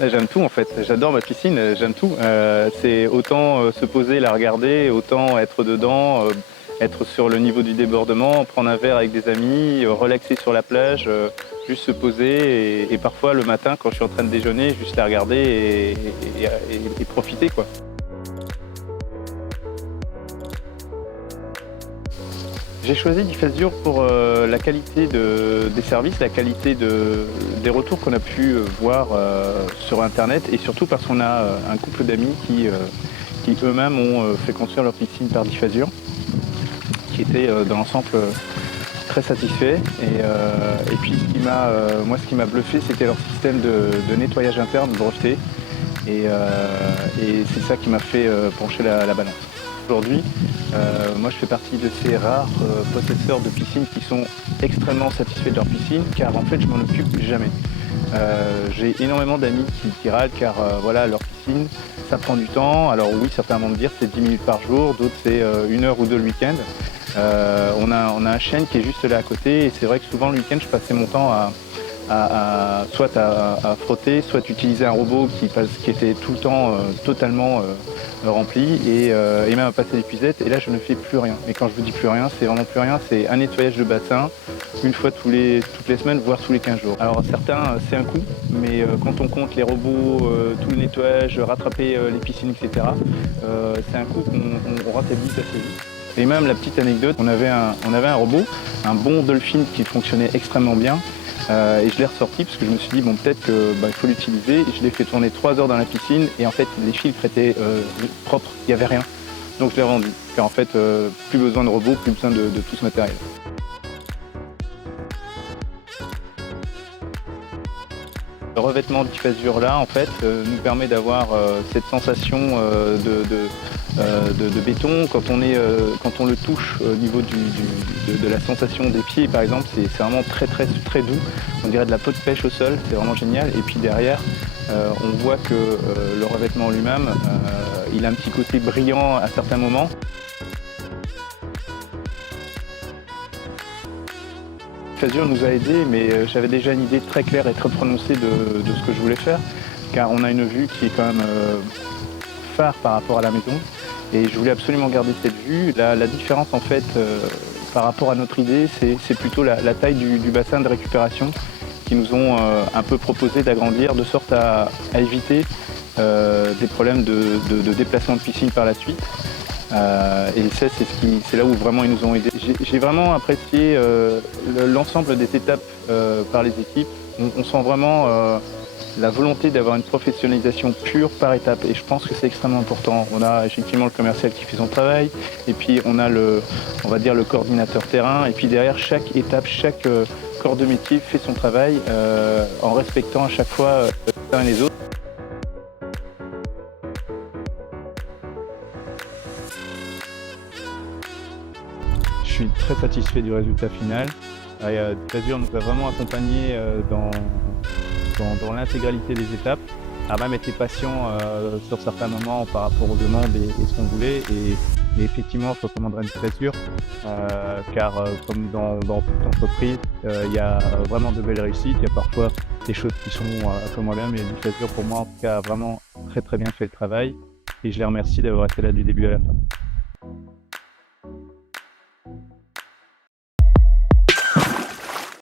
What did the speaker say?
J'aime tout en fait, j'adore ma piscine, j'aime tout. C'est autant se poser, la regarder, autant être dedans, être sur le niveau du débordement, prendre un verre avec des amis, relaxer sur la plage, juste se poser et parfois le matin quand je suis en train de déjeuner, juste la regarder et profiter quoi. J'ai choisi Difasure pour la qualité des services, la qualité des retours qu'on a pu voir sur Internet et surtout parce qu'on a un couple d'amis qui eux-mêmes ont fait construire leur piscine par Difasure, qui étaient dans l'ensemble très satisfaits. Et puis ce qui m'a bluffé, c'était leur système de nettoyage interne breveté. Et c'est ça qui m'a fait pencher la balance. Aujourd'hui, moi je fais partie de ces rares possesseurs de piscines qui sont extrêmement satisfaits de leur piscine car en fait je m'en occupe jamais. J'ai énormément d'amis qui râlent car voilà, leur piscine ça prend du temps. Alors oui, certains vont me dire c'est 10 minutes par jour, d'autres c'est 1 heure ou 2 le week-end. On a un chêne qui est juste là à côté et c'est vrai que souvent le week-end je passais mon temps soit à frotter, soit utiliser un robot qui était tout le temps totalement rempli et même à passer l'épuisette. Et là, je ne fais plus rien. Et quand je vous dis plus rien, c'est vraiment plus rien. C'est un nettoyage de bassin une fois toutes les semaines, voire tous les 15 jours. Alors certains, c'est un coût, mais quand on compte les robots, tout le nettoyage, rattraper les piscines, etc., c'est un coût qu'on rentabilise assez vite. Et même la petite anecdote, on avait un robot, un bon Dolphin qui fonctionnait extrêmement bien. Et je l'ai ressorti parce que je me suis dit bon peut-être qu'il faut l'utiliser. Je l'ai fait tourner 3 heures dans la piscine et en fait les filtres étaient propres, il n'y avait rien. Donc je l'ai rendu. Car en fait plus besoin de robot, plus besoin de tout ce matériel. Le revêtement de Difasure là en fait nous permet d'avoir cette sensation de béton. Quand on le touche au niveau de la sensation des pieds par exemple, c'est vraiment très doux. On dirait de la peau de pêche au sol, c'est vraiment génial. Et puis derrière, on voit que le revêtement lui-même, il a un petit côté brillant à certains moments. Difasure nous a aidés, mais j'avais déjà une idée très claire et très prononcée de ce que je voulais faire, car on a une vue qui est quand même phare par rapport à la maison, et je voulais absolument garder cette vue. La différence en fait par rapport à notre idée, c'est plutôt la taille du bassin de récupération qui nous ont un peu proposé d'agrandir de sorte à éviter des problèmes de déplacement de piscine par la suite. Et ça, c'est là où vraiment ils nous ont aidés. J'ai vraiment apprécié l'ensemble des étapes par les équipes. On sent vraiment la volonté d'avoir une professionnalisation pure par étape et je pense que c'est extrêmement important. On a effectivement le commercial qui fait son travail et puis on a on va dire le coordinateur terrain et puis derrière chaque étape, chaque corps de métier fait son travail en respectant à chaque fois les uns et les autres. Je suis très satisfait du résultat final. Difasure nous a vraiment accompagnés dans l'intégralité des étapes, a même été patient sur certains moments par rapport aux demandes et ce qu'on voulait. Et effectivement, je recommanderais Difasure car comme dans toute entreprise, il y a vraiment de belles réussites. Il y a parfois des choses qui sont comme moi-même, mais Difasure pour moi en tout cas a vraiment très bien fait le travail et je les remercie d'avoir été là du début à la fin.